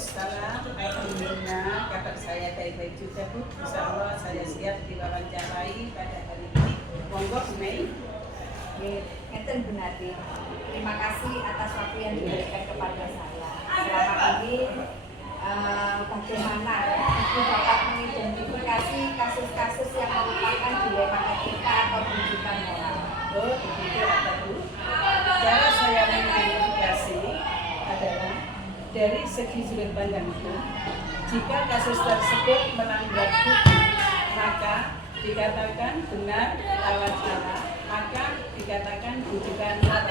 Waalaikumsalam. Alhamdulillah, kabar saya baik-baik juga Bu. Insya Allah saya siap diwawancarai pada hari ini. Monggo Bu Mei. Ngeten Bu Nati, terima kasih atas waktu yang diberikan kepada saya. Selama ini bagaimana Ibu dapat mengidentifikasi kasus-kasus yang merupakan dilema etika atau rujukan moral? Oh, begitu apa Bu? Cara saya mengidentifikasi adalah dari segi sudut pandang itu, jika kasus tersebut melanggar hukum, maka dikatakan benar lawan salah, maka dikatakan rujukan moral.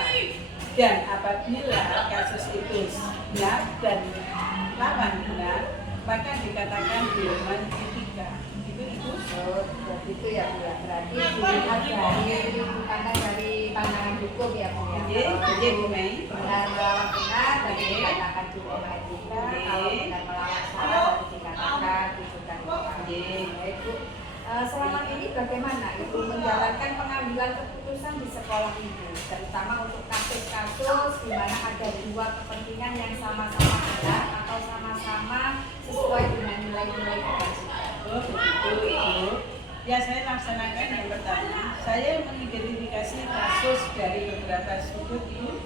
Dan apabila kasus itu benar dan lawan benar, maka dikatakan dilema etika. Itu Begitu ya Bu. Berarti dilihat dari pandangan hukum ya Bu ya. Iya Bu Mei. Benar melawan benar dan dikatakan dilema etika, kalau benar melawan salah baru dikatakan rujukan moral. Baik Bu. Selama ini bagaimana Ibu menjalankan pengambilan keputusan di sekolah Ibu, terutama untuk kasus-kasus di mana ada dua kepentingan yang sama-sama benar atau sama-sama sesuai dengan nilai-nilai kebajikan? Oh begitu Ibu. Ya saya laksanakan yang pertama, saya mengidentifikasi kasus dari beberapa sudut Ibu.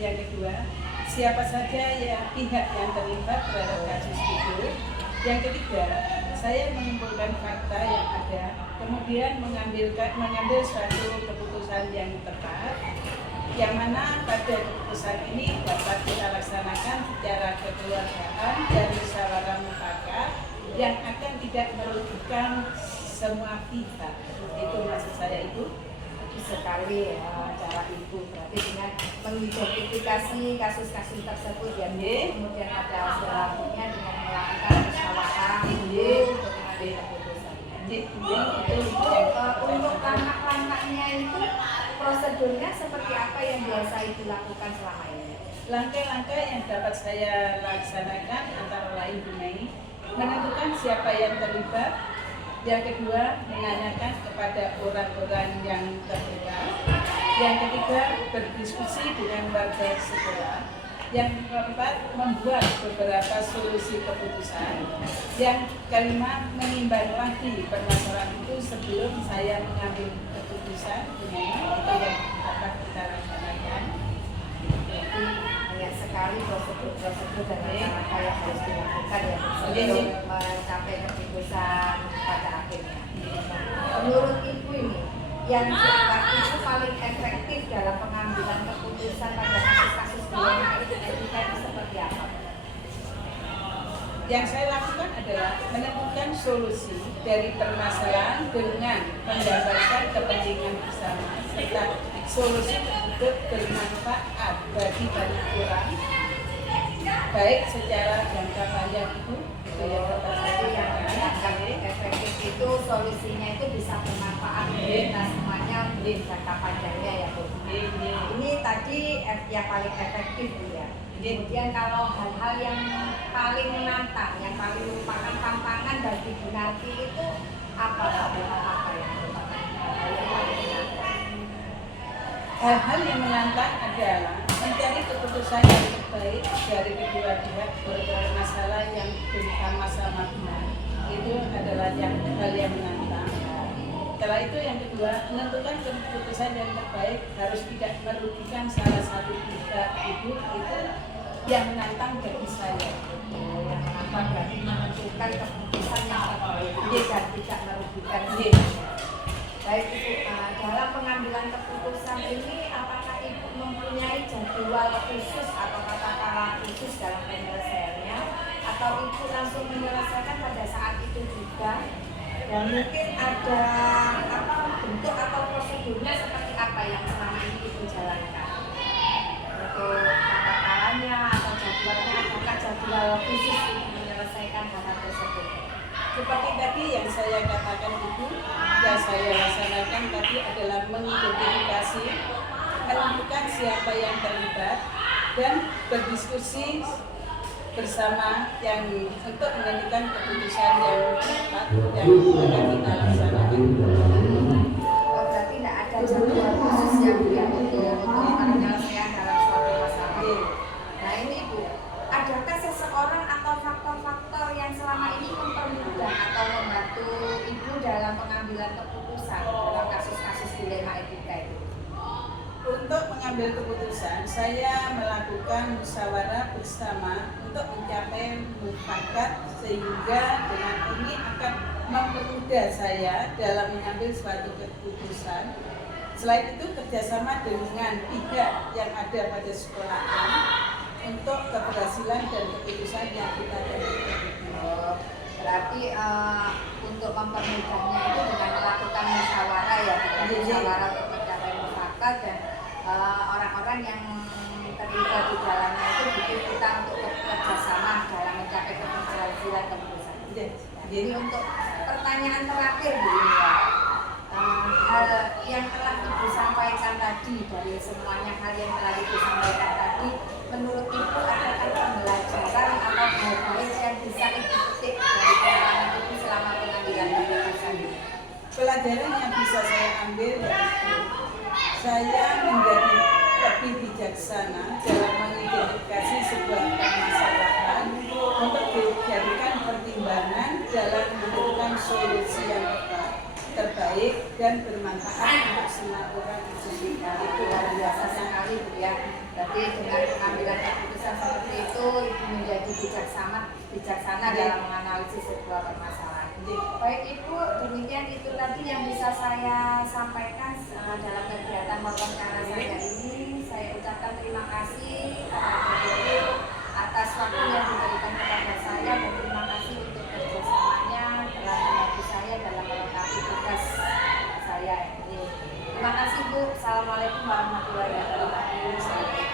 Yang kedua, siapa saja ya pihak yang terlibat terhadap kasus itu. Yang ketiga, saya mengumpulkan fakta yang ada, kemudian mengambil suatu keputusan yang tepat, yang mana pada keputusan ini dapat kita laksanakan secara kekeluargaan dan musyawarah mufakat yang akan tidak merugikan semua pihak. Itu maksud saya Ibu. Sekali cara Ibu berarti dengan mengidentifikasi kasus-kasus tersebut ya Bu, kemudian ada selanjutnya dengan melakukan musyawarah untuk mengambil keputusan. Untuk langkah-langkahnya itu prosedurnya seperti apa yang biasa Ibu lakukan selama ini? Langkah-langkah yang dapat saya laksanakan antara lain Bu Mei, menentukan siapa yang terlibat. Yang kedua, menanyakan kepada orang-orang yang terlibat. Yang ketiga, berdiskusi dengan warga sekolah. Yang keempat, membuat beberapa solusi keputusan. Yang kelima, menimbang lagi permasalahan itu sebelum saya mengambil keputusan. Itu yang dapat kita laksanakan. Banyak sekali prosedur dan langkah yang harus dilakukan ya sebelum mencapai keputusan pada akhirnya. Menurut Ibu ini, yang dianggap itu paling efektif dalam pengambilan keputusan pada kasus-kasus dilema etika itu seperti apa? Yang saya lakukan adalah menentukan solusi dari permasalahan dengan mendapatkan kepentingan bersama serta solusi tersebut bermanfaat bagi banyak orang, baik secara jangka panjang itu yang efektif itu solusinya itu bisa bermanfaat bagi kita semuanya di jangka panjangnya ya Bu. Ini tadi yang paling efektif Bu ya. Kemudian kalau hal-hal yang paling menantang, yang paling merupakan tantangan bagi Bu Nati itu apa yang merupakan hal yang paling menantang? Hal-hal yang menantang adalah mencari keputusan yang terbaik dari kedua pihak bermasalah yang bersama-sama benar. Itu adalah hal yang menantang. Setelah itu yang kedua, menentukan keputusan yang terbaik harus tidak merugikan salah satu pihak. Itu yang menantang bagi saya. Yang menantang berarti menentukan keputusan yang terbaik dan tidak merugikan. Baik Ibu, dalam pengambilan keputusan ini apakah Ibu mempunyai jadwal khusus atau kata-kata khusus dalam penyelesaiannya, atau Ibu langsung menyelesaikan pada saat itu juga, dan mungkin ada bentuk atau prosedurnya seperti apa yang selama ini Ibu jalankan untuk kata-katanya atau jadwalnya, apakah jadwal khusus untuk menyelesaikan hal tersebut? Seperti tadi yang saya katakan itu, yang saya laksanakan tadi adalah mengidentifikasi, menentukan siapa yang terlibat, dan berdiskusi bersama yang untuk menentukan keputusan yang tepat yang akan kita laksanakan. Berarti tidak ada jadwal khusus yang untuk penyelesaian dalam suatu masalah. Nah ini Bu, adakah seseorang atau untuk mengambil keputusan, saya melakukan musyawarah bersama untuk mencapai mufakat, sehingga dengan ini akan mempermudah saya dalam mengambil suatu keputusan. Selain itu, kerjasama dengan pihak yang ada pada sekolahan untuk keberhasilan dan keputusan yang kita tentukan. Berarti untuk mempermudahnya itu dengan melakukan musyawarah ya, musyawarah untuk mencapai mufakat, dan orang-orang yang terlibat di dalamnya itu butuh kita untuk bekerjasama dalam mencapai keberhasilan keputusan. Jadi untuk pertanyaan terakhir Bu ini ya, hal yang telah Ibu sampaikan tadi, dari semuanya hal yang telah Ibu sampaikan tadi, menurut Ibu adakah pembelajaran atau hal baik yang bisa Ibu petik dari pengalaman Ibu selama pengambilan keputusan? Pelajaran yang bisa saya ambil yaitu saya menjadi lebih bijaksana dalam mengidentifikasi sebuah permasalahan untuk dijadikan pertimbangan dalam menentukan solusi yang terbaik dan bermanfaat untuk semua orang di sekitar. Itu luar biasa sekali Bu ya. Berarti dengan pengambilan keputusan seperti itu Ibu menjadi bijaksana dalam menganalisis sebuah permasalahan. Baik Ibu, demikian itu tadi yang bisa saya sampaikan dalam kegiatan wawancara saya ini. Saya ucapkan terima kasih kepada Ibu atas waktu yang diberikan kepada saya, dan terima kasih untuk kerjasamanya telah membantu saya dalam melengkapi tugas saya ini. Terima kasih Bu. Assalamualaikum warahmatullahi wabarakatuh.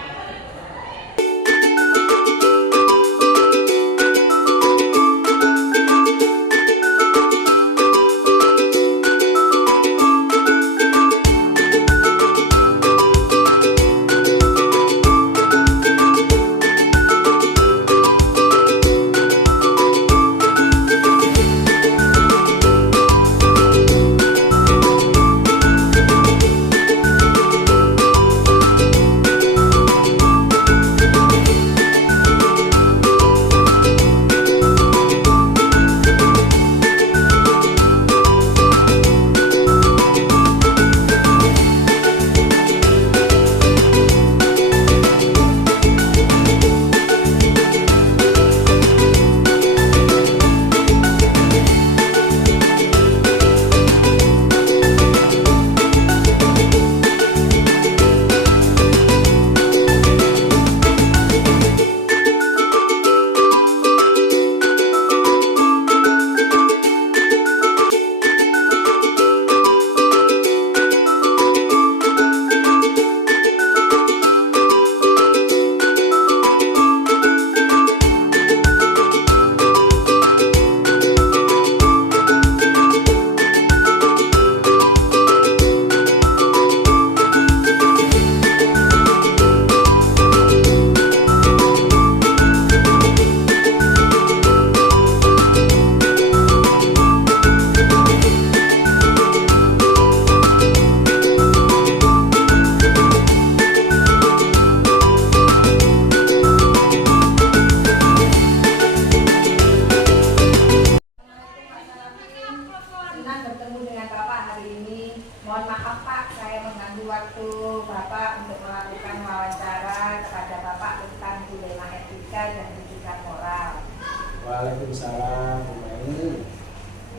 Waalaikumsalam, Bu Maini.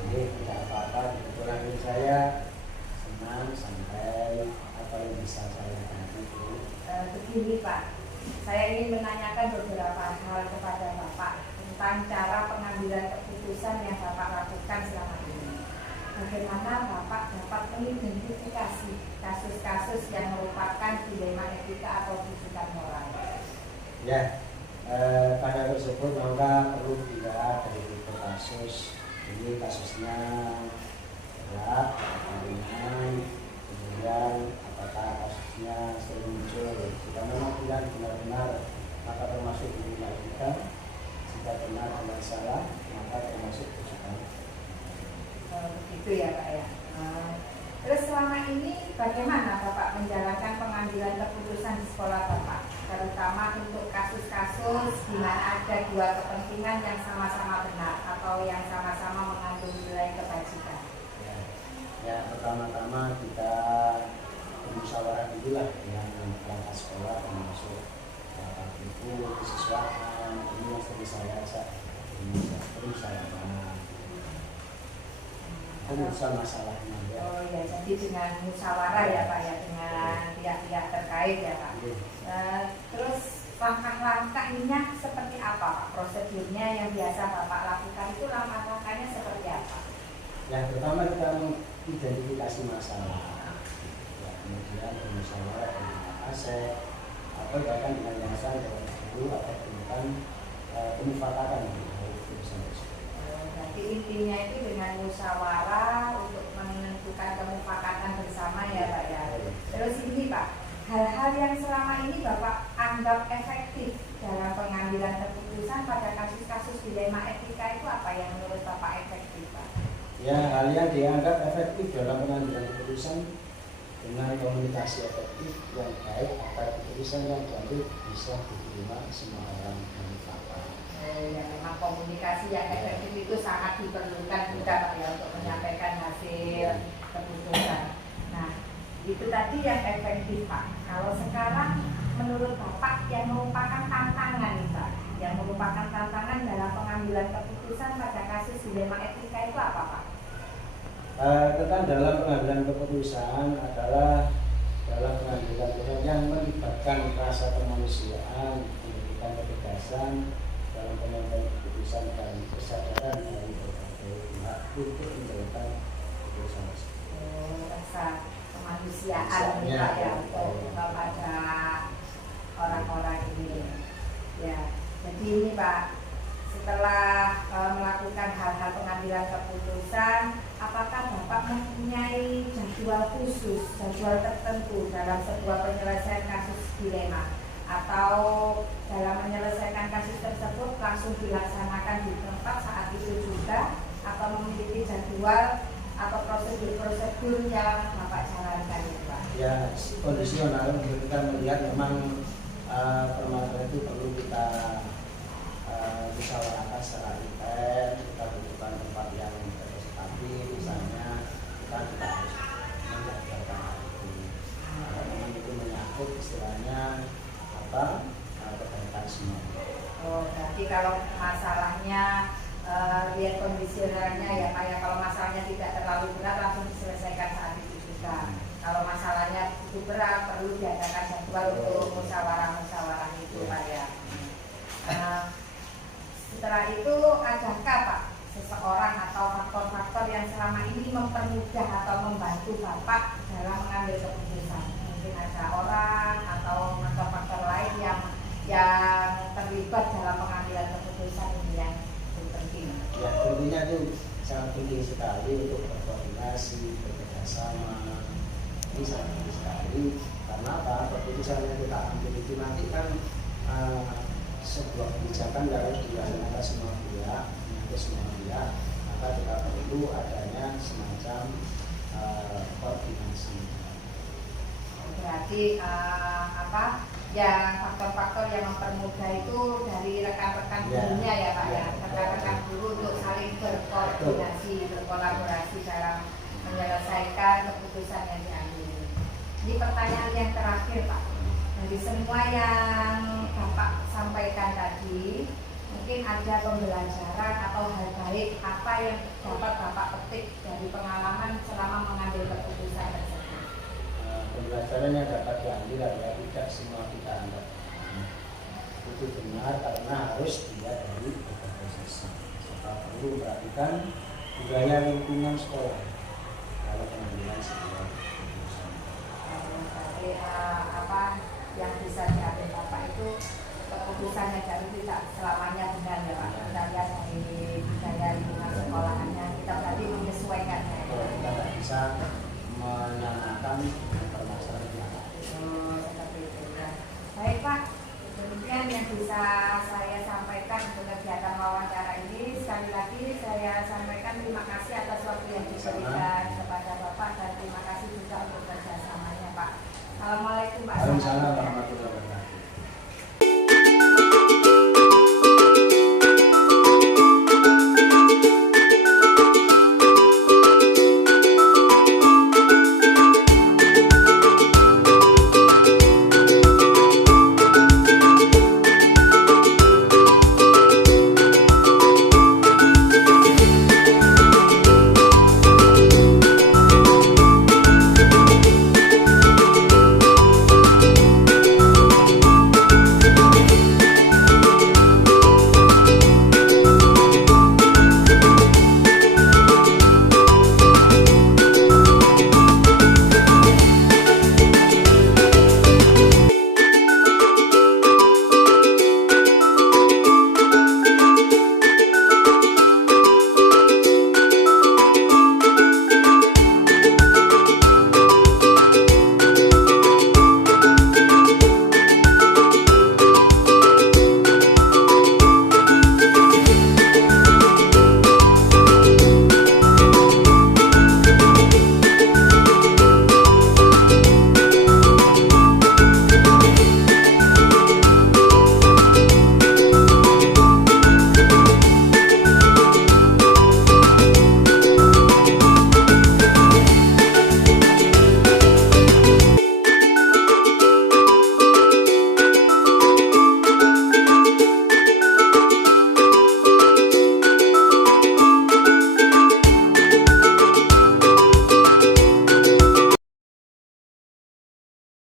Ini tidak apa-apa, kebetulan ini saya senang sampai apa yang bisa saya bantu. Begini Pak, saya ingin menanyakan beberapa hal kepada Bapak tentang cara pengambilan keputusan yang Bapak lakukan selama ini. Bagaimana Bapak dapat mengidentifikasi kasus-kasus yang merupakan dilema etika atau bisikan moral? Ya, pada tersebut maka perlu dilihat dari tipe kasus. Ini kasusnya berat, ringan, kemudian apakah kasusnya sering muncul. Jika memang tidak benar-benar, maka termasuk dilema etika. Jika benar dan salah, maka termasuk bisikan. Begitu ya Pak ya. Terus selama ini bagaimana Bapak menjalankan pengambilan keputusan di sekolah Bapak, terutama untuk kasus-kasus di mana ada dua kepentingan yang sama-sama benar atau yang sama-sama mengandung nilai kebajikan? Ya, pertama-tama kita bermusyawarah itulah dengan perangkat sekolah termasuk bapak ibu kesiswaan ini yang sering saya ajak bermusyawarah urusan masalahnya ya. Oh ya, jadi dengan musyawarah ya Pak ya, dengan pihak-pihak terkait ya Pak. Terus langkah-langkahnya seperti apa Pak? Prosedurnya yang biasa Bapak lakukan itu langkah-langkahnya seperti apa? Yang pertama kita mengidentifikasi masalah, ya, kemudian bermusyawarah dengan aset atau bahkan dengan yayasan kalau perlu atau temukan pemufakatan dari urusan tersebut. Berarti intinya itu dengan musyawarah untuk menentukan kemufakatan bersama ya Pak ya. Terus ini Pak, hal-hal yang selama ini Bapak anggap efektif dalam pengambilan keputusan pada kasus-kasus dilema etika itu apa yang menurut Bapak efektif Pak? Ya, hal yang dianggap efektif dalam pengambilan keputusan dengan komunikasi efektif yang baik agar keputusan yang diambil bisa diterima semua orang yang dipakai. Ya, memang komunikasi yang efektif itu sangat diperlukan juga Pak ya untuk menyampaikan hasil keputusan. Nah, itu tadi yang efektif Pak. Kalau sekarang menurut Bapak yang merupakan tantangan Pak, yang merupakan tantangan dalam pengambilan keputusan pada kasus dilema etika itu apa Pak? Tentang dalam pengambilan keputusan adalah dalam pengambilan keputusan yang melibatkan rasa kemanusiaan, memberikan ketegasan dalam pengambilan keputusan dan kesadaran dari berbagai pihak untuk menjalankan keputusan tersebut. Rasa kemanusiaan nih Pak ya untuk kepada orang-orang ini. Ya, jadi ini Pak, setelah melakukan hal-hal pengambilan keputusan, apakah Bapak mempunyai jadwal khusus, jadwal tertentu dalam sebuah penyelesaian kasus dilema? Atau dalam menyelesaikan kasus tersebut langsung dilaksanakan di tempat saat itu juga? Atau memiliki jadwal atau prosedur-prosedur yang Bapak jalankan ya Pak? Ya, kondisional kita melihat memang permasalahan itu perlu kita musyawarahkan secara intens. Kita butuhkan tempat yang representatif, misalnya kita harus menjadwalkan itu. Kalau memang itu menyangkut istilahnya apa kebaikan semua. Oh, berarti kalau masalahnya lihat kondisionalnya ya Pak ya, kalau masalahnya tidak terlalu berat langsung diselesaikan saat itu juga. Kalau masalahnya itu berat perlu diadakan jadwal untuk musyawarah-musyawarah itu Pak ya. Setelah itu adakah Pak seseorang atau faktor-faktor yang selama ini mempermudah atau membantu Bapak dalam mengambil keputusan? Mungkin ada orang atau faktor-faktor lain yang terlibat dalam pengambilan keputusan ini yang penting. Ya, tentunya itu sangat penting sekali untuk berkoordinasi, bekerjasama. Ini sangat penting sekali karena apa? Keputusan yang kita ambil itu nanti kan sebuah kebijakan harus dilaksanakan semua pihak, menyangkut semua pihak, maka kita perlu adanya semacam koordinasi. Berarti yang faktor-faktor yang mempermudah itu dari rekan-rekan gurunya ya Pak ya, rekan-rekan guru untuk saling berkoordinasi, berkolaborasi dalam menyelesaikan keputusan yang diambil. Ini pertanyaan yang terakhir Pak. Dari semua yang Bapak sampaikan tadi, mungkin ada pembelajaran atau hal baik apa yang dapat Bapak petik dari pengalaman selama mengambil keputusan tersebut? Pembelajaran yang dapat diambil adalah tidak semua kita anggap itu benar karena harus dilihat dari berbagai sisi. Serta perlu memperhatikan budaya lingkungan sekolah kalau pengambilan sebuah keputusan. Jadi yang bisa diambil Bapak itu keputusan yang dari tidak selamanya benar ya Pak. Kita lihat dari budaya lingkungan sekolahannya, kita berarti menyesuaikannya. Kita tidak bisa menyamakan permasalahan yang ada. Seperti itu ya. Baik Pak, demikian yang bisa saya sampaikan untuk kegiatan wawancara ini. Sekali lagi saya sampaikan terima kasih atas waktu yang diberikan kepada Bapak dan terima kasih juga untuk kerjasamanya Pak. Assalamualaikum Pak. Waalaikumsalam warahmatullahi wabarakatuh.